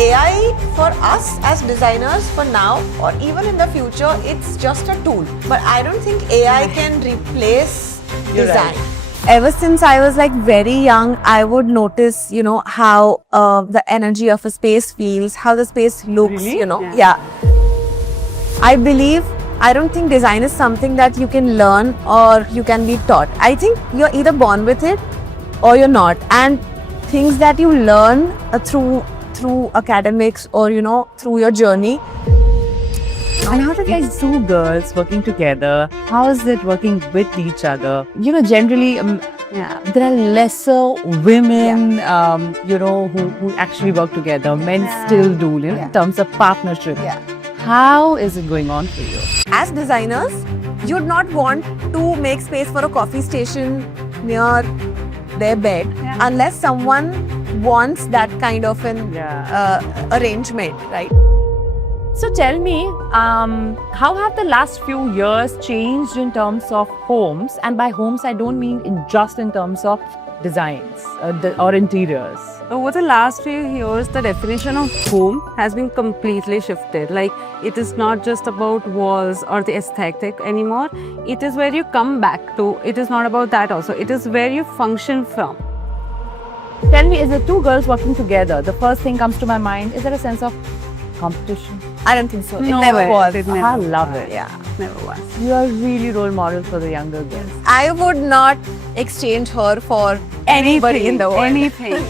AI for us as designers for now or even in the future, it's just a tool. But I don't think AI can replace design. Ever since I was like very young, I would notice, how the energy of a space feels, how the space looks, I don't think design is something that you can learn or you can be taught. I think you're either born with it or you're not. And things that you learn through academics or, through your journey. And how did like two girls working together, how is it working with each other? Generally, there are lesser women, who actually work together. Men still do, in terms of partnership. How is it going on for you? As designers, you'd not want to make space for a coffee station near their bed unless someone wants that kind of an arrangement, right? So tell me, how have the last few years changed in terms of homes? And by homes, I don't mean just in terms of designs or interiors. Over the last few years, the definition of home has been completely shifted. Like, it is not just about walls or the aesthetic anymore. It is where you come back to. It is not about that also. It is where you function from. Tell me, is the two girls working together? The first thing comes to my mind, is there a sense of competition? I don't think so. It No, never was. it never I love it. Yeah. Never was. You are really role models for the younger girls. I would not exchange her for anybody in the world. Anything.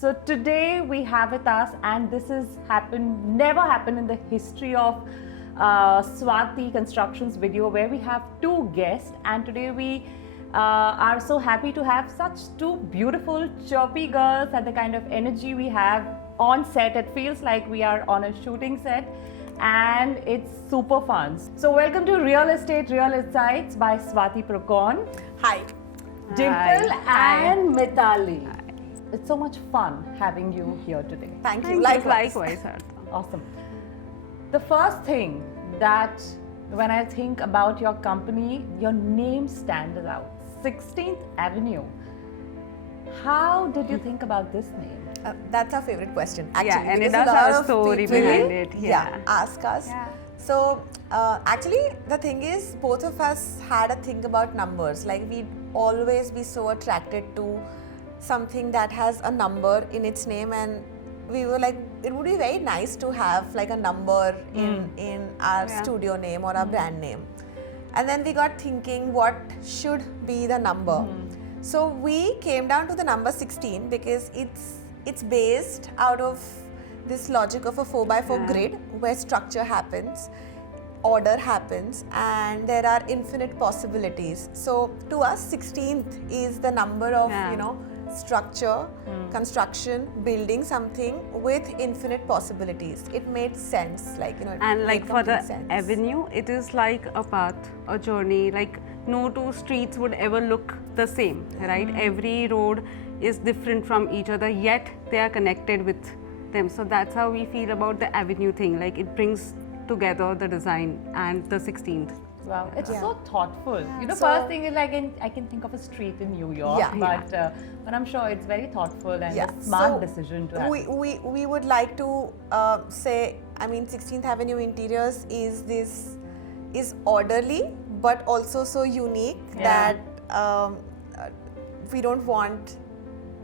So today we have with us, and this has never happened in the history of Swati Constructions video, where we have two guests, and today we are so happy to have such two beautiful chirpy girls, and the kind of energy we have on set, it feels like we are on a shooting set, and it's super fun. So welcome to Real Estate Real Insights by Swati Procon, Hi. Dimple Hi. and Meetali. It's so much fun having you here today. Thank you. Likewise, Likewise. Shraddha. Awesome. The first thing that when I think about your company, your name stands out. 16th Avenue. How did you think about this name? That's our favorite question, actually. Yeah, and it because does a lot have a of story people, behind it. Yeah. ask us. Yeah. So, actually, the thing is, both of us had a thing about numbers. Like, we'd always be so attracted to something that has a number in its name, and we were like, it would be very nice to have like a number in our studio name or our brand name. And then we got thinking, what should be the number? So we came down to the number 16 because it's based out of this logic of a 4x4 grid where structure happens, order happens, and there are infinite possibilities. So to us, 16th is the number of structure, construction, building something with infinite possibilities. It made sense, And like for the sense. avenue, it is like a path, a journey. Like no two streets would ever look the same, right? Every road is different from each other, yet they are connected with them. So that's how we feel about the avenue thing. Like it brings together the design and the 16th. Wow, it's so thoughtful. So- First thing is I can think of a street in New York, Yeah. but I'm sure it's very thoughtful and Yeah. a smart So decision to have. we would like to say, 16th Avenue Interiors is orderly, but also so unique that we don't want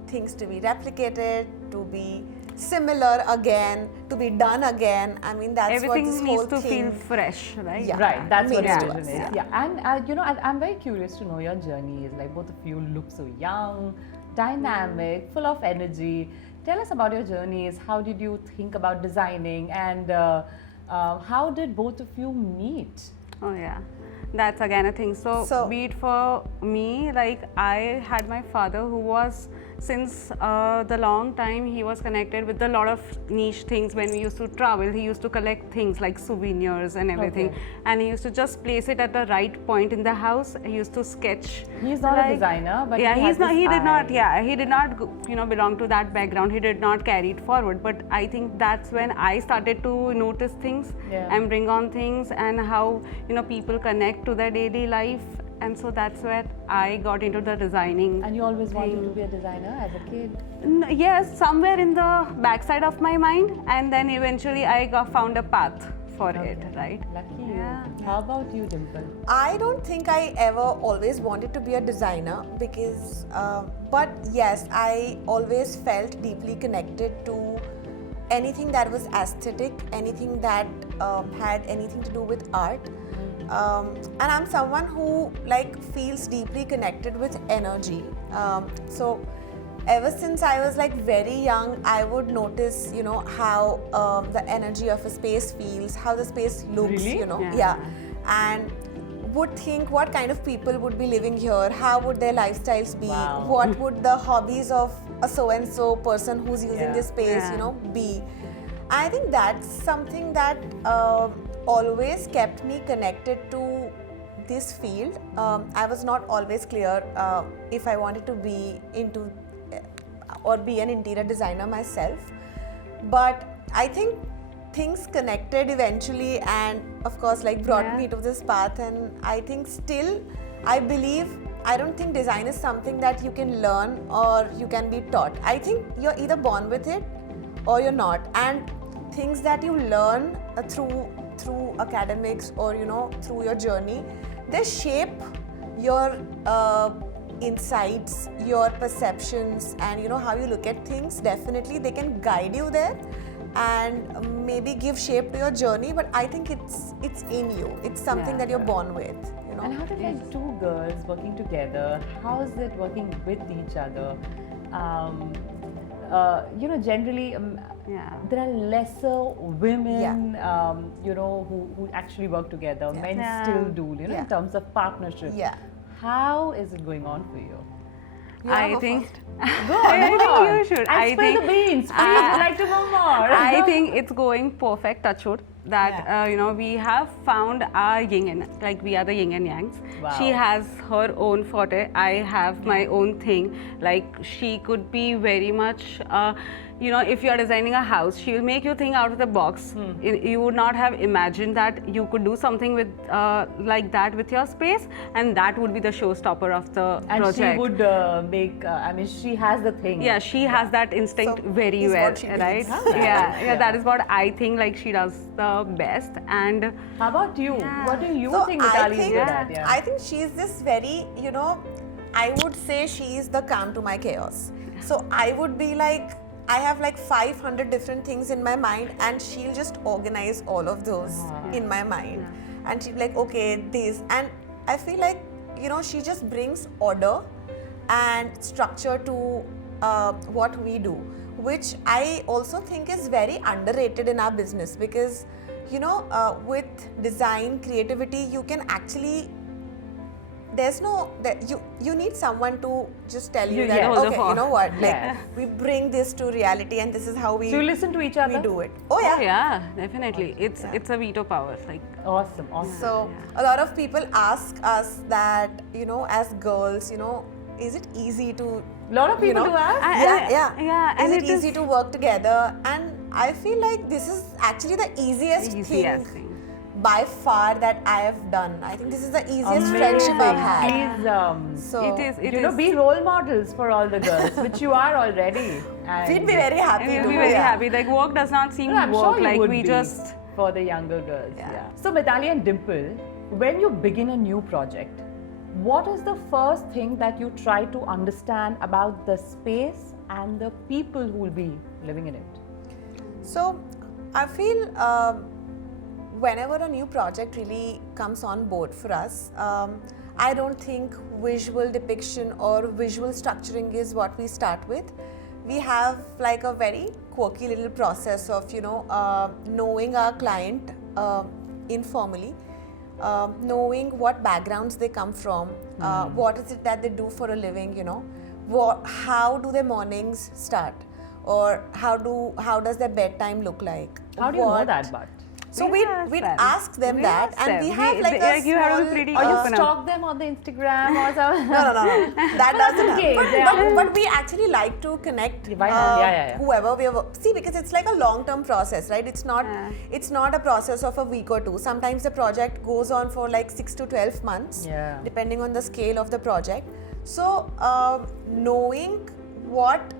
things to be replicated, to be similar again, to be done again. I mean, that's Everything what this needs whole to thing. feel fresh, right? Yeah. Right, that's what Means the to vision us, is. Yeah, and I'm very curious to know your journey. Is like both of you look so young, dynamic, full of energy. Tell us about your journeys. How did you think about designing, and how did both of you meet? Oh yeah, that's again a thing. So be it for me, like I had my father who was since the long time he was connected with a lot of niche things. When we used to travel, he used to collect things like souvenirs and everything, and he used to just place it at the right point in the house. He used to sketch. He's not a designer, but yeah, he has this he did not. eye. Yeah, he did not, belong to that background. He did not carry it forward. But I think that's when I started to notice things and bring on things, and how people connect to their daily life. And so that's where I got into the designing. And you always wanted to be a designer as a kid? Yes, somewhere in the backside of my mind, and then eventually I found a path for it, right? Lucky Yeah. you. How about you, Dimple? I don't think I ever always wanted to be a designer because, but yes, I always felt deeply connected to anything that was aesthetic, anything that had anything to do with art. And I'm someone who feels deeply connected with energy. So ever since I was very young, I would notice, how the energy of a space feels, how the space looks, Really? Yeah. And would think what kind of people would be living here, how would their lifestyles be, Wow. what would the hobbies of a so-and-so person who's using this space, be. I think that's something that always kept me connected to this field. I was not always clear if I wanted to be into or be an interior designer myself, but I think things connected eventually, and of course brought me to this path. And I think still I don't think design is something that you can learn or you can be taught. I think you're either born with it or you're not, and things that you learn through academics or through your journey, they shape your insights, your perceptions, and how you look at things. Definitely they can guide you there and maybe give shape to your journey, but I think it's in you. It's something that you're born with. And how did two girls working together, how is it working with each other? Generally there are lesser women who actually work together. Men still do, in terms of partnership. Yeah. How is it going on for you? I think Go on. you should. And spill the beans, please. I'd like to know more. I think it's going perfect, touch wood, that we have found our yin and we are the yin and yangs. Wow. She has her own forte, I have my own thing. She could be very much if you are designing a house, she will make you think out of the box. You would not have imagined that you could do something with like that with your space, and that would be the showstopper of the project. And she would make, she has the thing. Yeah, she has that instinct very is well, what she right? believes. Yeah, that is what I think she does the best. And How about you? What do you think I Meetali is think, good at? Yeah. I think she's this very, I would say she's the calm to my chaos. So I would be I have 500 different things in my mind, and she'll just organize all of those in my mind. And she'll be like, okay, this. And I feel she just brings order and structure to what we do, which I also think is very underrated in our business, because with design, creativity, you can actually, you need someone to just tell you that, hold the okay, fort. you know what, Yes. we bring this to reality, and this is how we So you listen to each other? we do it. Oh yeah. yeah, definitely, it's a veto power. Awesome. So a lot of people ask us that, as girls, is it easy to A lot of people do ask. Yeah, is and it it easy is to work together? And I feel like this is actually the easiest thing by far that I have done. I think this is the easiest friendship I've had. Please, So it is. be role models for all the girls, which you are already. And we'd be very happy. We'll to be do very that. happy. Work does not seem No, I'm work. sure you would We be just for the younger girls. Yeah. So Meetali and Dimple, when you begin a new project, what is the first thing that you try to understand about the space and the people who will be living in it? So I feel whenever a new project really comes on board for us, I don't think visual depiction or visual structuring is what we start with. We have a very quirky little process of knowing our client informally, knowing what backgrounds they come from, what is it that they do for a living, how do their mornings start, or how does their bedtime look like? How do you know that, but? So we'd ask them We that, ask and them. we have like a you have to be small, pretty Or you open up. stalk them on the Instagram or something? No. That doesn't Okay, happen. But we actually like to connect Why not? Yeah. whoever we have. See, because it's like a long-term process, right? It's not a process of a week or two. Sometimes the project goes on for like 6 to 12 months, Yeah. depending on the scale of the project. So knowing what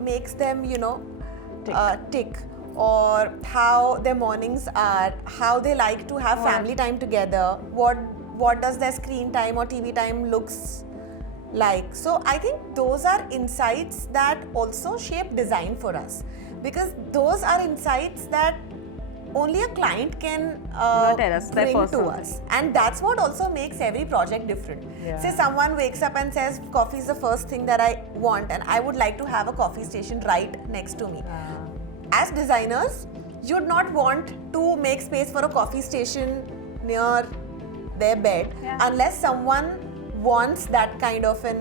makes them, tick, or how their mornings are, how they like to have family time together, what does their screen time or TV time looks like. So I think those are insights that also shape design for us, because those are insights that only a client can Tell us their bring to personal us, and that's what also makes every project different. Yeah. Say someone wakes up and says coffee is the first thing that I want, and I would like to have a coffee station right next to me. As designers, you'd not want to make space for a coffee station near their bed unless someone wants that kind of an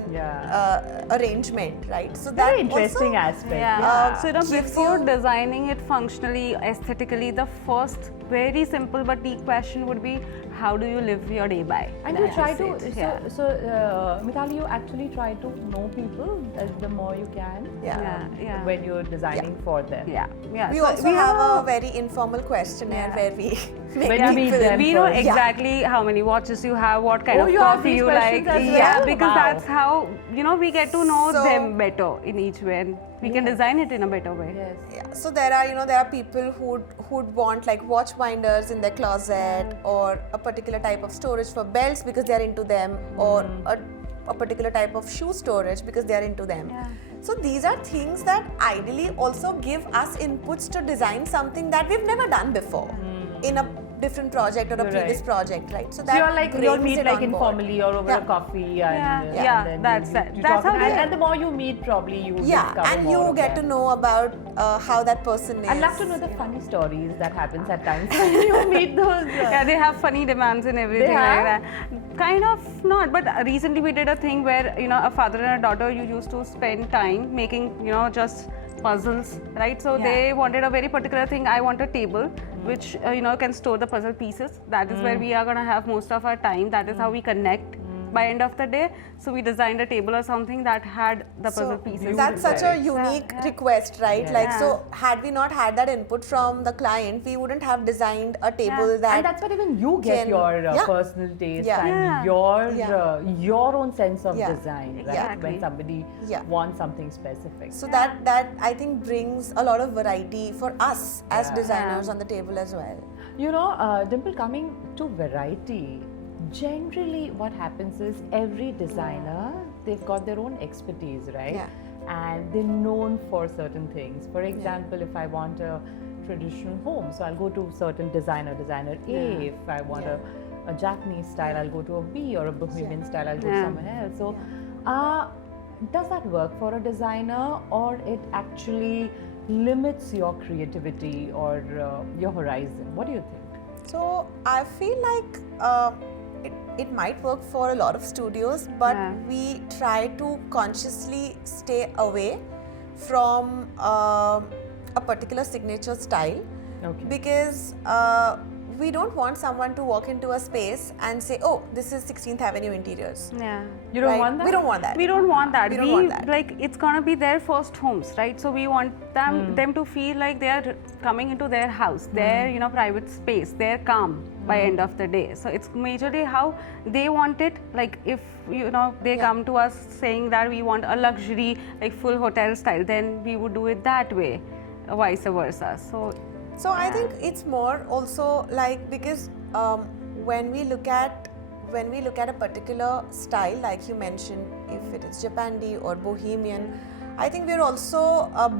arrangement, right? So that Very interesting also, aspect. So gives before you- designing it functionally, aesthetically, the first very simple but deep question would be, how do you live your day by? And you That try is to, it. Meetali, you actually try to know people the more you can Yeah. when you're designing for them. Yeah. We So also have a very informal questionnaire where we make When you meet people. them we know first. exactly how many watches you have, what kind Oh, of you have coffee these you questions like. as Yeah, well? because Wow. that's how we get to know So- them better in each way, and we can design it in a better way. Yes. Yeah, so there are people who'd want like watch binders in their closet, or a particular type of storage for belts because they're into them, or a particular type of shoe storage because they're into them. So these are things that ideally also give us inputs to design something that we've never done before in a different project or a You're previous right. project, right? So So that you're like, you'll brings meet it like on board. informally or over Yeah. a coffee and, Yeah, then that's you, that. you That's talk how and, they- and the more you meet, probably you Yeah, discover and more you of get to them. know about how that person is. I'd love to know the funny stories that happens at times when you meet those. Yeah, they have funny demands and everything have? like that. Kind of not, but recently we did a thing where a father and a daughter, you used to spend time making just puzzles, right? So they wanted a very particular thing. I want a table which can store the puzzle pieces. That is where we are gonna have most of our time. That is how we connect by end of the day. So we designed a table or something that had the puzzle pieces. That's such a Beautiful. unique request, right? Yeah. Like, so had we not had that input from the client, we wouldn't have designed a table that. And that's what even you get can- your yeah. personal taste Yeah. and Yeah. your own sense of Yeah. design, right? Exactly. When somebody Yeah. wants something specific. So that I think brings a lot of variety for us as Yeah. designers on the table as well. Dimple, coming to variety, generally what happens is every designer, they've got their own expertise, right? Yeah. And they're known for certain things. For example, if I want a traditional home, so I'll go to certain designer A. If I want a Japanese style, I'll go to a B, or a Bohemian style, I'll go to someone else. So does that work for a designer, or it actually limits your creativity or your horizon? What do you think? So I feel like it might work for a lot of studios, but we try to consciously stay away from a particular signature style, Okay. because we don't want someone to walk into a space and say, "Oh, this is 16th Avenue interiors." Yeah. You don't Right? want that? We don't want that. We don't want that. We don't want that. Like, it's gonna be their first homes, right? So we want them to feel like they are coming into their house, their private space, their calm by end of the day. So it's majorly how they want it. Like, if they come to us saying that we want a luxury, like full hotel style, then we would do it that way, vice versa. So I think it's more also like, because when we look at a particular style, like you mentioned, if it is Japandi or Bohemian, I think we're also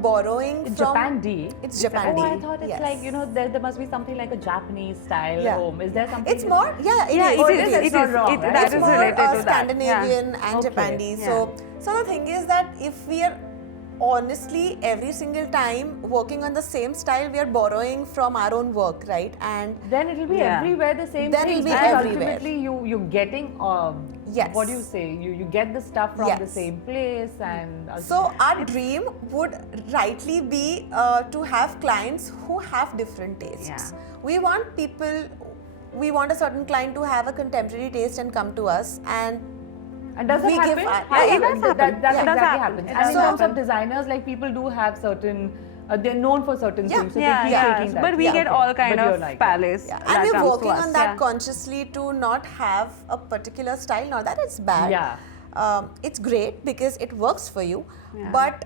borrowing It's from Japandi. It's Japandi. Oh, I thought it's yes. like there must be something like a Japanese style Yeah. home. Is there something? It's more, Yeah, it is. It's not wrong, right? that It's is more related to that. Scandinavian and Okay. Japandi. Yeah. So the thing is that if we are honestly every single time working on the same style, we are borrowing from our own work, right? And Then it'll be Yeah. everywhere the same Then thing. it'll be because everywhere. ultimately you're getting Yes. What do you say? You get the stuff from the Yes. same place and So our dream would rightly be to have clients who have different tastes. Yeah. We want a certain client to have a contemporary taste and come to us, and does we that give happen? our- Yeah, it does That happen. that Yeah. exactly Does happen. happens. It And in does terms of happen. designers, like people do have certain, they're known for certain Yeah. things, so Yeah, they keep yeah. taking that. But we Yeah, get okay. all kind But you're of like, palace. Yeah, that and we're comes to working us, on that yeah. consciously to not have a particular style. Not that it's bad. Yeah. It's great because it works for you. Yeah. But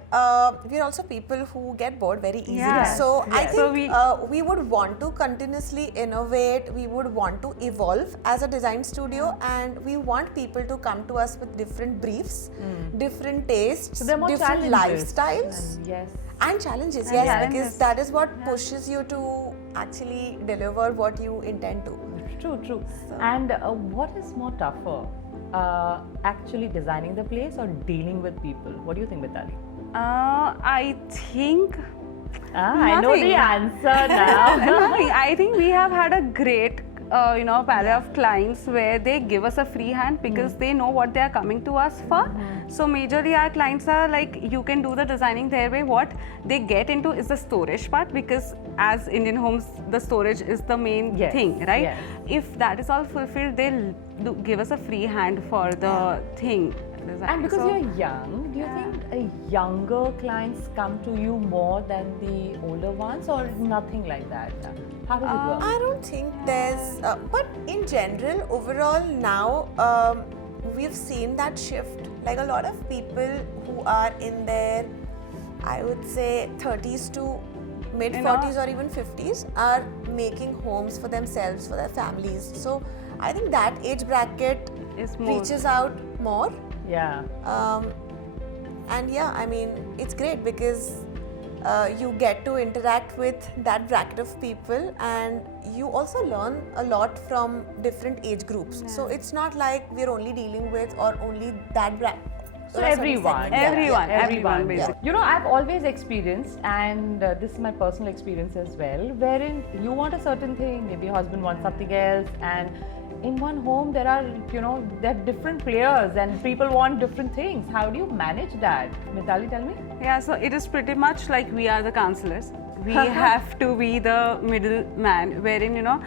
we're also people who get bored very easily. Yes, So I yes. think So we would want to continuously innovate. We would want to evolve as a design studio, and we want people to come to us with different briefs, different tastes, So there are more different challenges. lifestyles. And yes. And challenges, And yes, challenges. because that is what pushes you to actually deliver what you intend to. True, true. And what is more tougher, actually designing the place or dealing with people? What do you think, Meetali? I think I know the Nothing. answer now. Nothing. I think we have had a great, palette of clients where they give us a free hand because they know what they are coming to us for. So majorly our clients are like, you can do the designing their way. What they get into is the storage part, because as Indian homes, the storage is the main Yes, thing, right? yes. If that is all fulfilled, they'll give us a free hand for the thing. Design. And because So- you're young, do you think younger clients come to you more than the older ones, or nothing like that? How does it work? I don't think there's, but in general, overall now, we've seen that shift. Like a lot of people who are in their, I would say, 30s to mid 40s or even 50s are making homes for themselves, for their families. So I think that age bracket Is more. reaches out more. Yeah. And yeah, I mean, it's great because you get to interact with that bracket of people, and you also learn a lot from different age groups. So it's not like we're only dealing with or only that bracket. So everyone. Everyone, basically. You know, I've always experienced, and this is my personal experience as well, wherein you want a certain thing, maybe your husband wants something else, and in one home there are, there are different players and people want different things. How do you manage that? Meetali, tell me. Yeah, so it is pretty much like we are the counselors. We have to be the middleman, wherein,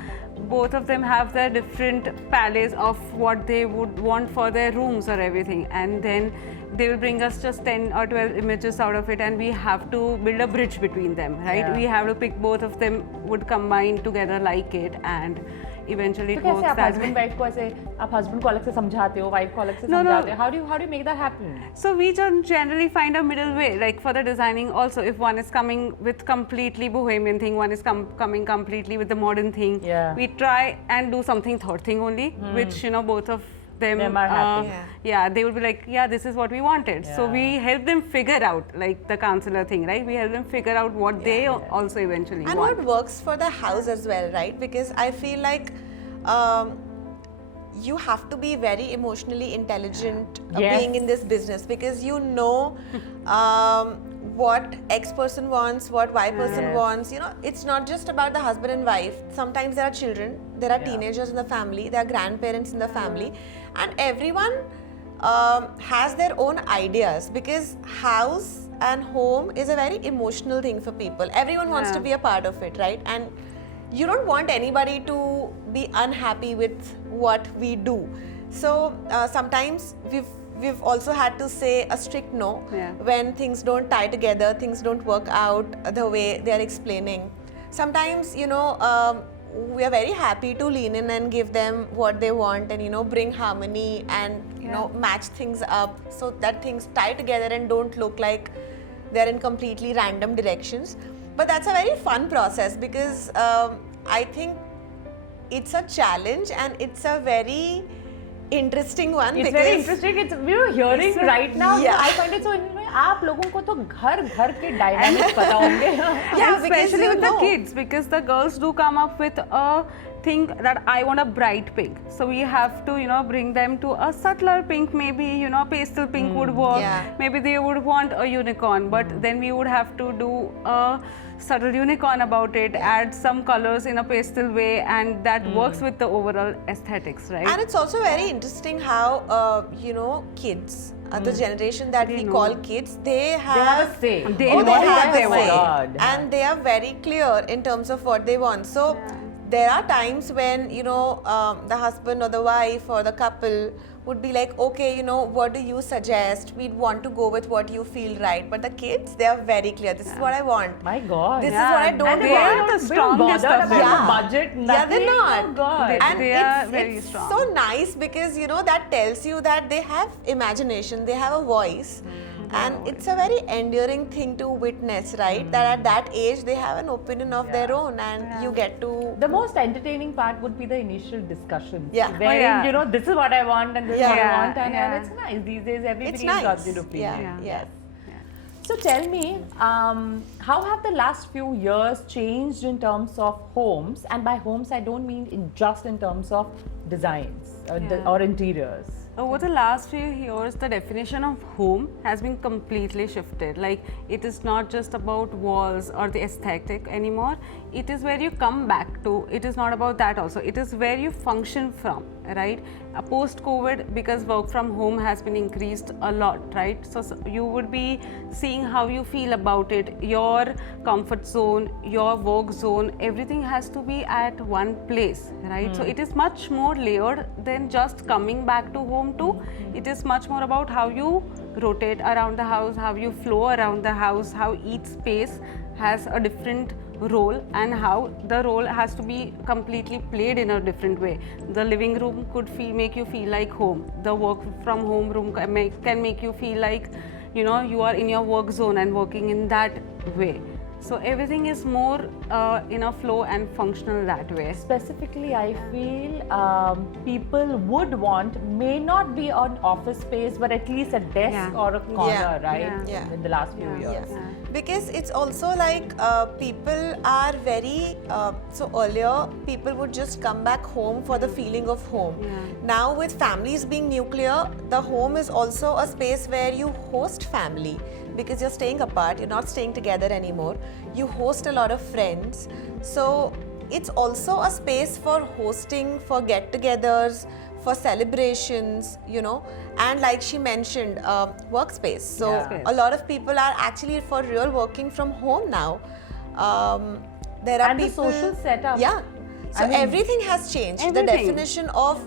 both of them have their different palettes of what they would want for their rooms or everything. And then they will bring us just 10 or 12 images out of it, and we have to build a bridge between them, right? Yeah. We have to pick both of them would combine together like it, and eventually So it कैसे works आप that husband way. wife को ऐसे आप husband को अलग से समझाते हो, wife को अलग से No, no. समझाते हो? How do you make that happen? So we generally find a middle way, like for the designing also. If one is coming with completely bohemian thing, one is coming completely with the modern thing. Yeah. We try and do something third thing only, which both of them are happy. Yeah, they would be like, yeah, this is what we wanted. So Yeah. we help them figure out, like the counselor thing, right? We help them figure out what they also eventually And want. what works for the house as well, right? Because I feel like you have to be very emotionally intelligent Yes. being in this business, because you know what X person wants, what Y person Yes. wants. It's not just about the husband and wife. Sometimes there are children, there are teenagers in the family, there are grandparents in the family, and everyone has their own ideas, because house and home is a very emotional thing for people. Everyone wants to be a part of it, right? And you don't want anybody to be unhappy with what we do. So sometimes we've also had to say a strict no when things don't tie together, things don't work out the way they are explaining. Sometimes, we are very happy to lean in and give them what they want, and bring harmony and match things up so that things tie together and don't look like they're in completely random directions. But that's a very fun process, because I think it's a challenge and it's a very interesting one. It's because very interesting. We're hearing right now. Yeah. I find it so interesting. आप लोगों को तो घर घर के dynamics पता होंगे. Yeah, because especially you with the know. kids, because the girls do come up with a thing that I want a bright pink, so we have to bring them to a subtler pink, maybe pastel pink would work. Yeah. Maybe they would want a unicorn, but then we would have to do a subtle unicorn about it, add some colors in a pastel way, and that works with the overall aesthetics, right? And it's also very interesting how, kids, the generation that we call kids, they They have a say. They Oh, know they what have they a want. say. God. And they are very clear in terms of what they want. So there are times when, the husband or the wife or the couple would be like, okay, what do you suggest? We'd want to go with what you feel right. But the kids, they are very clear. This is what I want. My God. This is what I don't And they want. are the the strongest bothered of about them. the budget. Yeah, Nothing. they're not. Oh God. And They are it's, very it's strong. so nice because that tells you that they have imagination, they have a voice, and it's a very endearing thing to witness, right? That at that age they have an opinion of their own, and you get to. The most entertaining part would be the initial discussions. Yeah. Wherein, Oh, yeah. this is what I want and this is what I Yeah. want. And Yeah. it's nice. These days, everybody It's has got nice. their opinion. Yeah. Yeah. Yeah. So tell me, how have the last few years changed in terms of homes? And by homes, I don't mean just in terms of designs or interiors. Over the last few years, the definition of home has been completely shifted. Like, it is not just about walls or the aesthetic anymore. It is where you come back to. It is not about that also. It is where you function from, right? Post-COVID, because work from home has been increased a lot, right? So you would be seeing how you feel about it, your comfort zone, your work zone, everything has to be at one place, right? So it is much more layered than just coming back to home too. It is much more about how you rotate around the house, how you flow around the house, how each space has a different role and how the role has to be completely played in a different way. The living room could make you feel like home. The work from home room can make you feel like you are in your work zone and working in that way. So everything is more in a flow and functional that way. Specifically, I feel people would want, may not be an office space, but at least a desk Yeah. or a corner, Yeah. right? Yeah. In the last few Yeah. years. Yeah. Because it's also like people are very so earlier people would just come back home for the feeling of home. Now with families being nuclear, the home is also a space where you host family because you're staying apart, you're not staying together anymore. You host a lot of friends. So it's also a space for hosting, for get-togethers, for celebrations, and like she mentioned, workspace. So Yeah. a lot of people are actually for real working from home now. There are And the people, social setup. Yeah. So I mean, everything has changed. The everything. definition of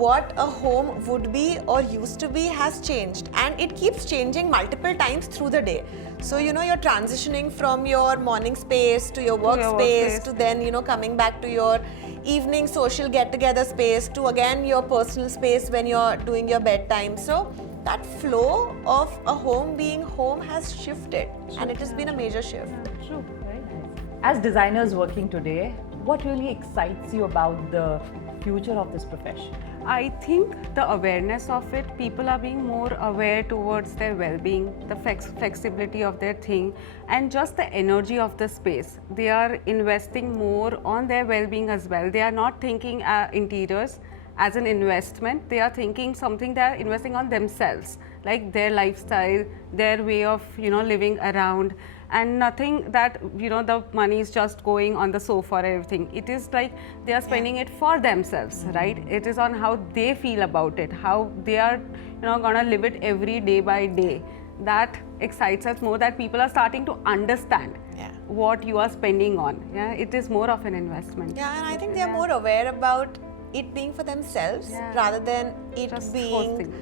what a home would be or used to be has changed, and it keeps changing multiple times through the day. So you're transitioning from your morning space to your workspace workspace. to then coming back to your evening social get-together space to again your personal space when you're doing your bedtime. So that flow of a home being home has shifted, and it has been a major shift. True, very nice. As designers working today, what really excites you about the future of this profession? I think the awareness of it, people are being more aware towards their well-being, the flexibility of their thing, and just the energy of the space. They are investing more on their well-being as well. They are not thinking interiors as an investment. They are thinking something they are investing on themselves, like their lifestyle, their way of living around, and nothing that the money is just going on the sofa or everything. It is like they are spending it for themselves, right? It is on how they feel about it, how they are gonna live it every day by day. That excites us more, that people are starting to understand what you are spending on. Yeah, it is more of an investment. Yeah, and I think they are more aware about it being for themselves rather than it Just being hosting.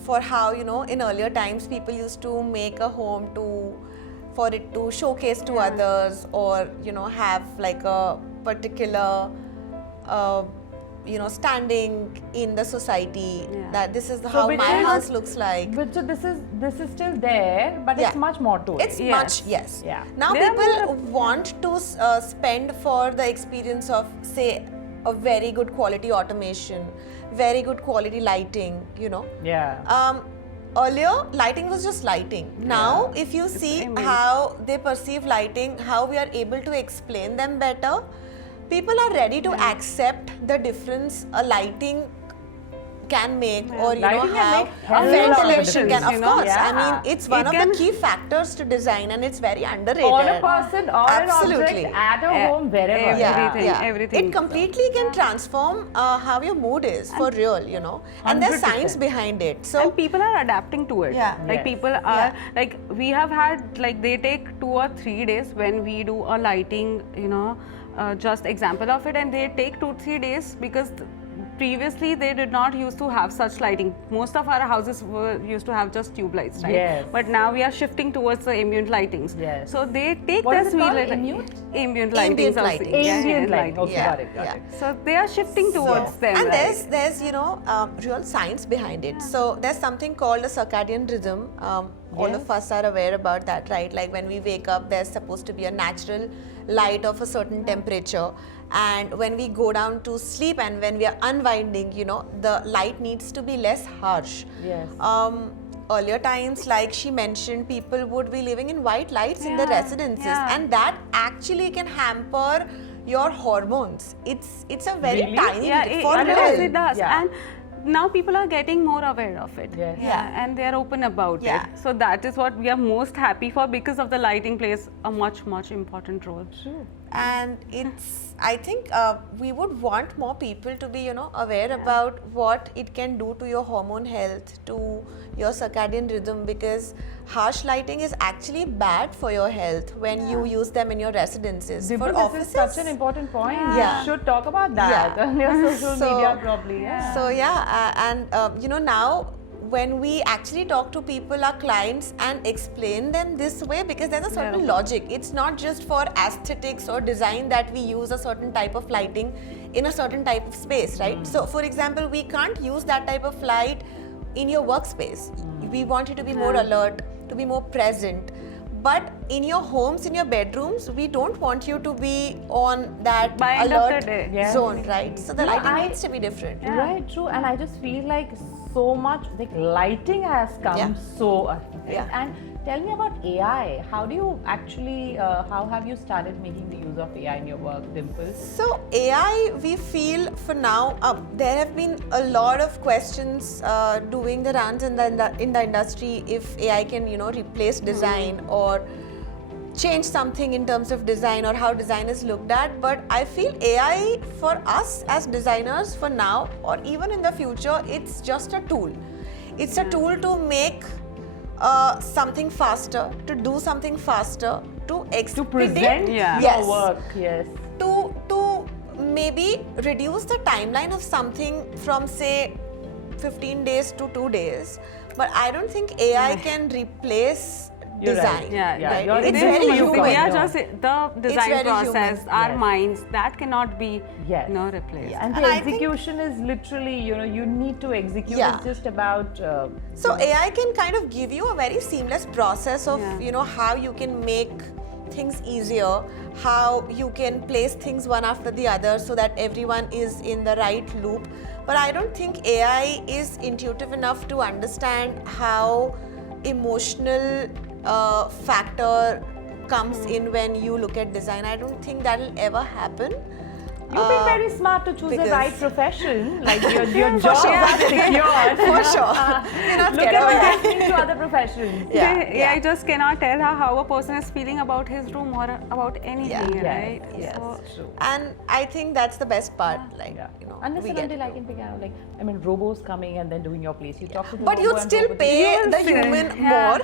For how in earlier times people used to make a home for it to showcase to others, or have like a particular standing in the society, that this is how which my is- house looks like. But so this is still there, but it's Yeah. much more to it. It's Yes. much, yes. Yeah. Now There are people want to spend for the experience of, say, a very good quality automation, very good quality lighting, Yeah. earlier lighting was just lighting. Now if you see how they perceive lighting, how we are able to explain them better, people are ready to accept the difference a lighting can make, or you Lighting know, can how make hell of a ventilation difference, can, of you know? course. Yeah. I mean, it's one of the key factors to design, and it's very underrated. Or a person or Absolutely. an object at a home, wherever. Everything. It completely can transform how your mood is for real, you know. And there's 100%. science behind it. So And people are adapting to it. Yeah. Like Yes. people are like, we have had, like, they take 2 or 3 days when we do a lighting, you know, just example of it, and they take 2-3 days because previously they did not used to have such lighting. Most of our houses used to have just tube lights, right? Yes. But now we are shifting towards the ambient lightings. Yes. So they take What the is it sweet called? light- Ambient? ambient lightings. also. lighting. Ambient lighting. Okay, Yeah, got it. yeah. So So they are shifting towards them. and right? there's you know real science behind it. So there's something called a circadian rhythm. All of us are aware about that, right? Like when we wake up, there's supposed to be a natural light of a certain temperature, and when we go down to sleep and when we are unwinding, you know, the light needs to be less harsh. Yes. Earlier times, like she mentioned, people would be living in white lights in the Yeah, residences, yeah. and that actually can hamper your hormones. It's a very Really? tiny Yeah, bit it, for it real. does, it does. Yeah. And now people are getting more aware of it. Yes. Yeah. And they are open about Yeah. it. So that is what we are most happy for, because of the lighting plays a much important role. True. And I think we would want more people to be, you know, aware about what it can do to your hormone health, to your circadian rhythm, because harsh lighting is actually bad for your health when you use them in your residences. Dimple, For this offices, is such an important point. Yeah. You should talk about that Yeah. on your social So- media probably. Yeah. So and you know, now when we actually talk to people, our clients, and explain them this way, because there's a certain logic. It's not just for aesthetics or design that we use a certain type of lighting in a certain type of space, right? So for example, we can't use that type of light in your workspace. We want you to be more alert, to be more present. But in your homes, in your bedrooms, we don't want you to be on that By end of the alert day. Yeah. zone, right? So the No, lighting I- needs to be different. Right, true. And I just feel like so much, like lighting has come Yeah. so. Yeah. And tell me about AI. How do you actually, how have you started making the use of AI in your work, Dimple? So AI, we feel for now, there have been a lot of questions doing the rounds in the industry if AI can, you know, replace design or change something in terms of design or how design is looked at. But I feel AI for us as designers for now or even in the future, it's just a tool. It's a tool to make something faster, to do something faster, to To present Yeah. your Yes. work, yes. to maybe reduce the timeline of something from say 15 days to 2 days, but I don't think AI can replace You're right. design. Yeah, Yeah, right? you're It's in very this human. We are No. just the design very process, human. our Yes. minds, that cannot be Yes. replaced. And And the I think- execution is literally, you know, you need to execute. Yeah. It's just about. So AI can kind of give you a very seamless process of Yeah. you know how you can make things easier, how you can place things one after the other so that everyone is in the right loop. But I don't think AI is intuitive enough to understand how emotional factor comes in when you look at design. I don't think that'll ever happen. You've been very smart to choose the because- right profession. Like your jobs are secured. For sure. Cannot Look get at what's away. happening to other professions. Yeah, I just cannot tell how a person is feeling about his room or about anything, Yeah. right? Yes, So, true. And I think that's the best part. Like, Yeah. you know, Unless we and get until I to. can figure out, like, I mean, robots coming and then doing your place. You talk to the But robo you'd and still robo- pay will the still- human yeah. more.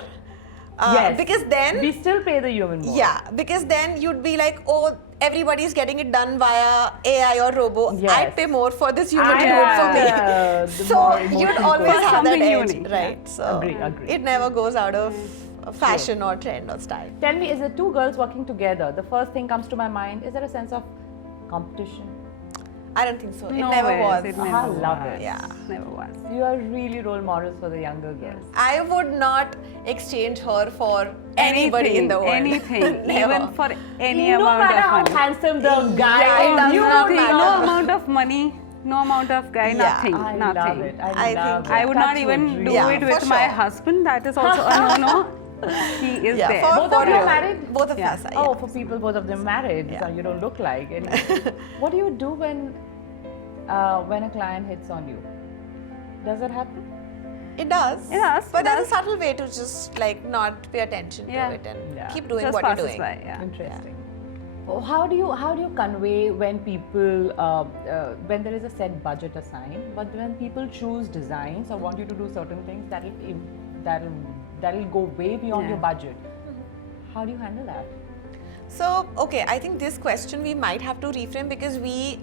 Yes. Because then, we still pay the human more. yeah, because then you'd be like, oh, everybody's getting it done via AI or robo. Yes. I'd pay more for this human to do Yeah. it for me. The So more you'd emotion always goes. have that Something edge, unique, right? So Agree. it never goes out of fashion or trend or style. Tell me, is it two girls working together? The first thing comes to my mind, is there a sense of competition? I don't think so. It no never ways, was. It I never love was. it. Yeah. Never was. You are really role models for the younger girls. I would not exchange her for anybody in the world. Anything, Never. even for any No amount matter of how money. handsome the guy Yeah, it is, does you not will be matter. No not- amount of money No amount of guy, Yeah. nothing, I nothing. love it. I I love think- it. I would not Touch even wood, do really. Yeah, it for with my sure. husband. That is also a no-no. He is Yeah, there. Both of you are real. married? Both of Yeah. us are. Oh, Yeah. for people, both of them married. Yeah. So you don't look like anyway. What do you do when a client hits on you? Does it happen? It does. It does, But it there's does. a subtle way to just like not pay attention Yeah. to it and Yeah. keep doing Just what you're passes doing. by, yeah. Interesting. Oh, how do you convey when people when there is a set budget assigned, but when people choose designs or want you to do certain things that'll go way beyond Yeah. your budget? How do you handle that? So, okay, I think this question we might have to reframe because we,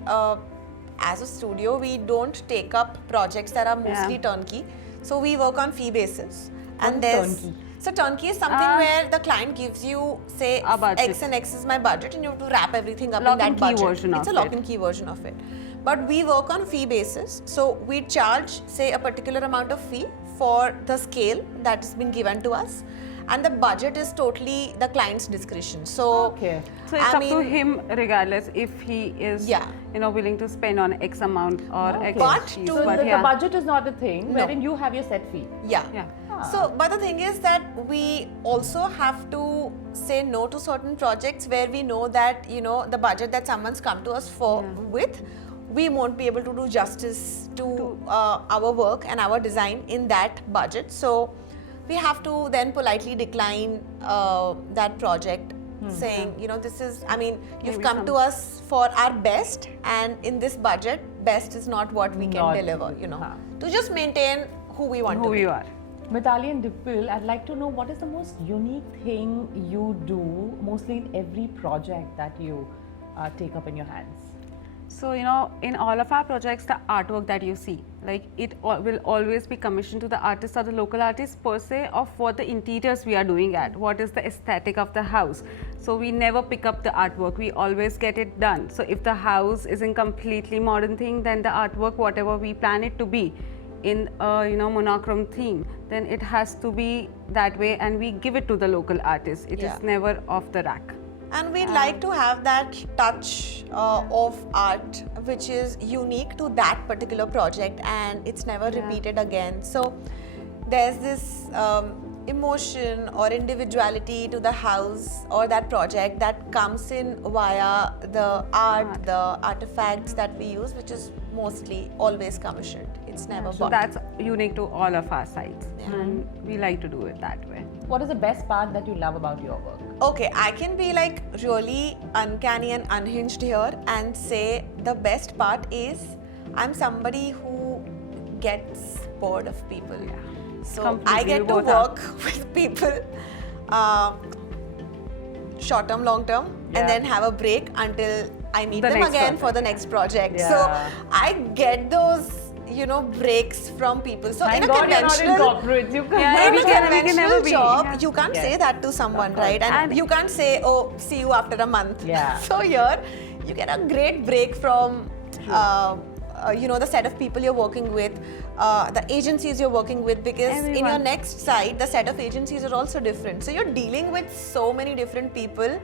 as a studio, we don't take up projects that are mostly Yeah. turnkey. So we work on fee basis. What is turnkey? So turnkey is something where the client gives you, say, A budget. X and X is my budget, and you have to wrap everything up Lock in that and key budget. version It's a of lock it. and key version of it. But we work on fee basis. So we charge, say, a particular amount of fee for the scale that has been given to us, and the budget is totally the client's discretion. So, Okay. So it's I up to mean- him regardless if he is, Yeah. willing to spend on X amount or X. But fees, to- So but the yeah. budget is not a thing No. wherein you have your set fee. Yeah. Yeah. So, but the thing is that we also have to say no to certain projects where we know that, the budget that someone's come to us for with, we won't be able to do justice to our work and our design in that budget. So, we have to then politely decline that project saying, this is, you've Maybe come to us for our best, and in this budget, best is not what we can Not deliver, Huh. to just maintain who we want Who to be. you are. Mithali and Dimple, I'd like to know what is the most unique thing you do mostly in every project that you take up in your hands? So, in all of our projects, the artwork that you see, like it will always be commissioned to the artist or the local artist per se of what the interiors we are doing at, what is the aesthetic of the house. So we never pick up the artwork, we always get it done. So if the house is in completely modern thing, then the artwork, whatever we plan it to be in a monochrome theme, then it has to be that way, and we give it to the local artist. It Yeah. is never off the rack. And we like to have that touch of art which is unique to that particular project, and it's never repeated again. So there's this emotion or individuality to the house or that project that comes in via the art, the artifacts that we use, which is mostly always commissioned. It's never So bought. that's unique to all of our sites, Yeah. and we like to do it that way. What is the best part that you love about your work? Okay, I can be like really uncanny and unhinged here and say the best part is I'm somebody who gets bored of people. So Completely, I get we to both are. work with people short term, long term, Yeah. and then have a break until I meet The them next again for project. the next project. Yeah. So I get those, breaks from people. So Thank in a God you're not in conventional corporate. You Yeah, in we a can conventional never be, job, yeah. you can't Yes. say that to someone, Of course. right? And, And- you can't say, "Oh, see you after a month." Yeah. So here, you get a great break from, the set of people you're working with, the agencies you're working with, because in your Everyone. next site, the set of agencies are also different. So you're dealing with so many different people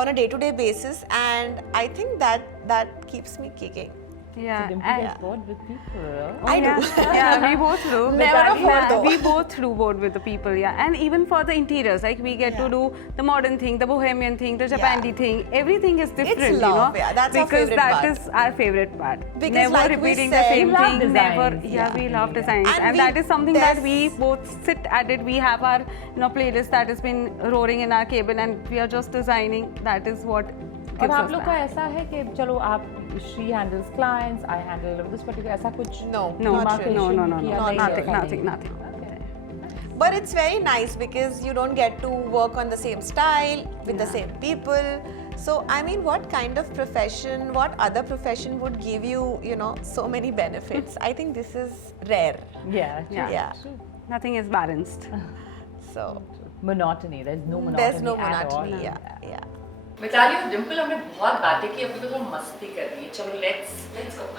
on a day-to-day basis, and I think that keeps me kicking. Yeah, Dimple and- gets bored with people. I do. Yeah, we both do. Never Because- afford yeah, though. we both do board with the people, yeah. And even for the interiors, like we get to do the modern thing, the bohemian thing, the Japandi thing. Everything is different, love, yeah, that's our because favorite that part. is our favorite part. Because Never like we repeating said- the same We love thing. Never, designs, yeah, we love yeah. designs, And and we- that is something that we there's- both sit at it. We have our playlist that has been roaring in our cable, and we are just designing. That is what और gives आप us लोग का that. ऐसा है कि चलो आप she handles clients, I handle this particular ऐसा कुछ No, No, not really. no, demarcation no, किया not नहीं है really. खाली? Nothing. Okay. But it's very nice because you don't get to work on the same style with the same people. So, what kind of profession, what other profession would give you, so many benefits? I think this is rare. Yeah. Yeah. Yeah. Nothing is balanced. So, Monotony. There's no monotony. there's no at all. monotony. Yeah. Mitali और डिम्पल हमने बहुत बातें की, अभी तो थोड़ा मस्ती करनी है. चलो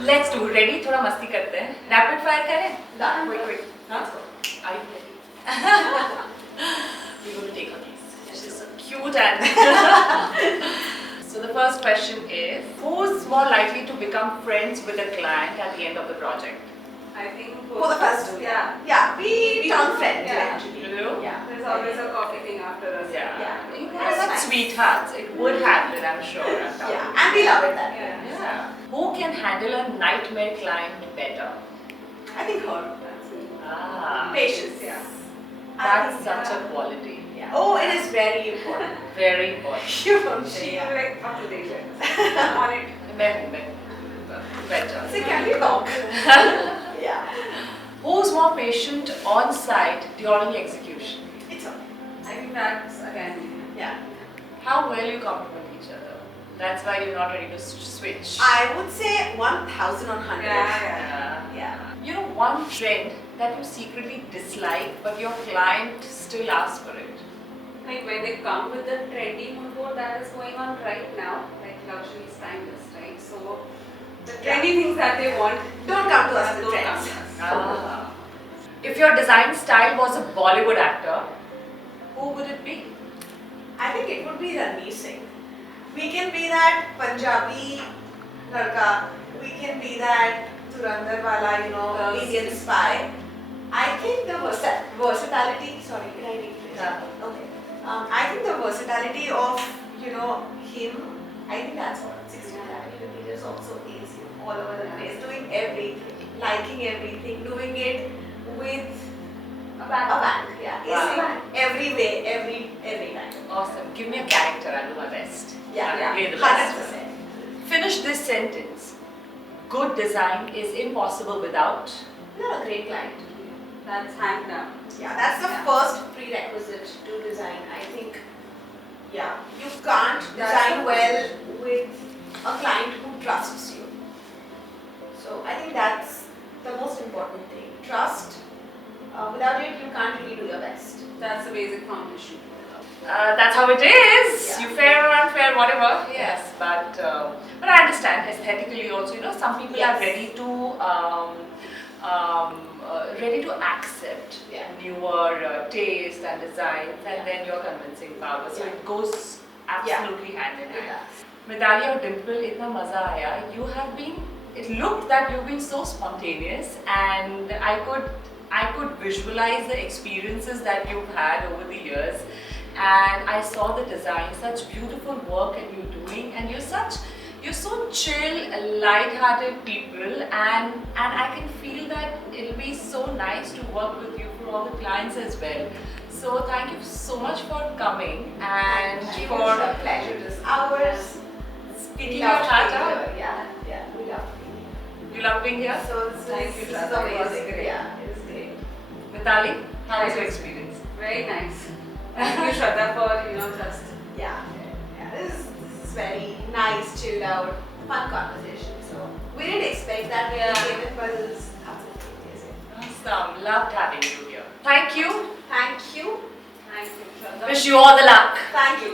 लेट्स डू रेडी. थोड़ा मस्ती करते हैं. रैपिड फायर करें. क्विक. हाँ. Are you ready? We're going to take on these. This is so cute and so the first question is, who's more likely to become friends with a client at the end of the project? I think Both of us do. Yeah. Yeah, we turn friends Yeah. eventually. You know? Yeah. There's always a coffee thing after us. Yeah. You That's guys are nice. sweethearts. It would happen, I'm sure. Yeah, and we love it that way. Yeah. Yeah. Who can handle a nightmare client better? I think her. That's it. Ah, Patience. Yeah. that's such a quality. Yeah. Oh, it is very important. Very important. You don't She say. was like up to date on it. Better. So can we talk? Yeah. Who's more patient on site during execution? It's okay. I think that's again. Yeah. How well you complement each other. That's why you're not ready to switch. I would say 1,000 on 100. Yeah. Yeah. You know, one trend that you secretly dislike, but your client still asks for it. Like when they come with the trendy mood board that is going on right now, like luxury is timeless, right? So the trendy things that they want, Don't come to us with don't come trends. to us. Ah. If your design style was a Bollywood actor, who would it be? I think it would be Ranveer Singh. We can be that Punjabi ladka. We can be that Dhurandhar wala, you know, Indian spy. I think the versatility. Sorry, did I rephrase? Yeah. Okay. I think the versatility of him. I think that's what 16 meters also is all over the place, doing everything, liking everything, doing it with a bang. Yeah. Wow. Every way, every time. Awesome. Give me a character, I'll do my best. Yeah, I'll play the best. 100%. Finish this sentence. Good design is impossible without. Not a great client. That's hand down. Yeah, that's the first prerequisite to design. I think, yeah, you can't design well with a client who trusts you. So I think that's the most important thing. Trust. Without it, you can't really do your best. That's the basic foundation. That's how it is. Yeah. You fair or unfair, whatever. Yes, but I understand aesthetically also. You know, some people Yes. are ready to accept Yeah. newer taste and designs, and then your convincing power. So Yeah. it goes absolutely hand in hand. Yeah. Meetali और Dimple, इतना मजा आया. You have been. It looked that you've been so spontaneous, and I could visualize the experiences that you've had over the years, and I saw the design, such beautiful work that you're doing, and you're so chill, light-hearted people, and I can feel that it'll be so nice to work with you for all the clients as well. So thank you so much for coming and It for was a pleasure. It was ours. speaking We your loved heart being out. here. Yeah, we loved being here. You love being here? So this Thank you, is Shraddha. It was amazing. great. Yeah, it was great. Meetali, how was your experience? Very nice. Thank you, Shraddha, for just. Yeah. This is very nice, chilled out, fun conversation. So we didn't expect that when we came in, but it was absolutely amazing. Awesome. Loved having you here. Thank you. Thank you. Thank you, Shraddha. Wish you all the luck. Thank you.